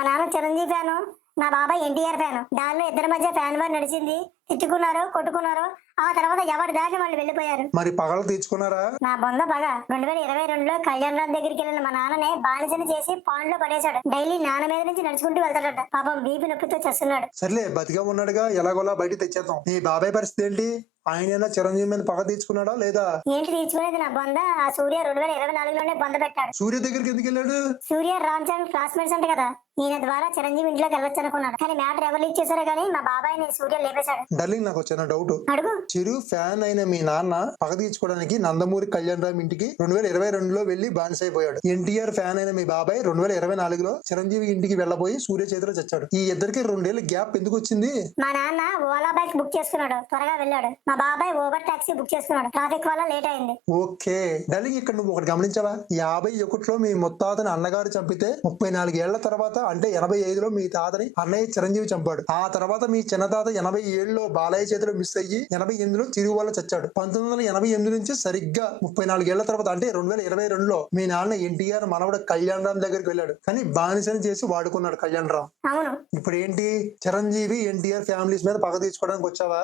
మా నాన్న చిరంజీవి ఫ్యాను నా బాబాయ్ ఎన్టీఆర్ ఫ్యాను. దానిలో ఇద్దరి మధ్య ఫ్యాన్ వార్ నడిచింది. తిట్టుకున్నారు కొట్టుకున్నారు. ఆ తర్వాత ఎవరి దాకా వాళ్ళు వెళ్ళిపోయారు? మరి పగలు తీర్చుకున్నారా? నా బొంద పగ. రెండు వేల ఇరవై రెండులో కళ్యాణ్ రామ్ దగ్గరికి వెళ్ళిన మా నాన్ననే బానిసని చేసి పాండ్లో పడేశాడు. డైలీ నాన్న మీద నుంచి నడుచుకుంటూ వెళ్తాడట. పాపం బీపీ నొప్పితో చేస్తున్నాడు. సర్లే బతిగా ఉన్నాడుగా. ఎలాగోలా బయట తెచ్చేద్దాం. నీ బాబాయ్ పరిస్థితి ఏంటి? ఆయన చిరంజీవి మీద పగ తీర్చుకున్నాడా లేదా? ఏంటి తీర్చుకునేది నా బొంద? ఆ సూర్య రెండు వేల ఇరవై నాలుగులోనే బొంద పెట్టాడు. సూర్య దగ్గరికి ఎందుకు వెళ్ళాడు? సూర్య రామ్ చరణ్ క్లాస్మేట్స్ అంట కదా. ఈయన ద్వారా చిరంజీవి ఇంట్లోకి వెళ్ళొచ్చు అనుకున్నాడు కానీ మ్యాటర్ ఎవరు లీక్ చేశారో కానీ మా బాబాయ్ని సూర్య లేపేశాడు. డార్లింగ్ నాకు వచ్చిన డౌట్. అడుగు. చిరు ఫ్యాన్ అయిన మీ నాన్న పగ తీర్చుకోవడానికి నందమూరి కళ్యాణ్ రామ్ ఇంటికి రెండు వేల ఇరవై రెండులో వెళ్ళి బానిస అయిపోయాడు. ఎన్టీఆర్ ఫ్యాన్ అయిన మీ బాబాయ్ రెండు వేల ఇరవై నాలుగులో చిరంజీవి ఇంటికి వెళ్ళబోయి సూర్య చేతిలో చచ్చాడు. ఈ ఇద్దరికి రెండేళ్ళ గ్యాప్ ఎందుకు వచ్చింది? మా నాన్న ఓలా బైక్ బుక్ చేసుకున్నాడు. త్వరగా వెళ్ళాడు. మా బాబాయ్ ఓవర్ టాక్సీ బుక్ చేసుకున్నాడు. ట్రాఫిక్ వల్ల లేట్ అయింది. ఓకే. డార్లింగ్ ఇక్కడ నువ్వు ఒకటి గమనించావా? యాభై ఒకటిలో మీ ముత్తాతని అన్నగారు చంపితే ముప్పై నాలుగేళ్ళ తర్వాత అంటే ఎనభై ఐదులో మీ తాతని అన్నయ్య చిరంజీవి చంపాడు. ఆ తర్వాత మీ చిన్న తాత ఎనభై ఏడులో బాలయ్య చేతిలో మిస్ అయ్యి ఎనభై ఎనిమిదిలో చిరుగు వల్ల చచ్చాడు. పంతొమ్మిది వందల ఎనభై ఎనిమిది నుంచి సరిగ్గా ముప్పై నాలుగేళ్ళ తర్వాత అంటే రెండు వేల ఇరవై రెండులో మీ నాన్న ఎన్టీఆర్ మనవడు కళ్యాణ్ రామ్ దగ్గరికి వెళ్ళాడు. కానీ బానిసని చేసి వాడుకున్నాడు కళ్యాణ్ రామ్ ఇప్పుడు ఏంటి చిరంజీవి ఎన్టీఆర్ ఫ్యామిలీస్ మీద పగ తీర్చుకోవడానికి వచ్చావా?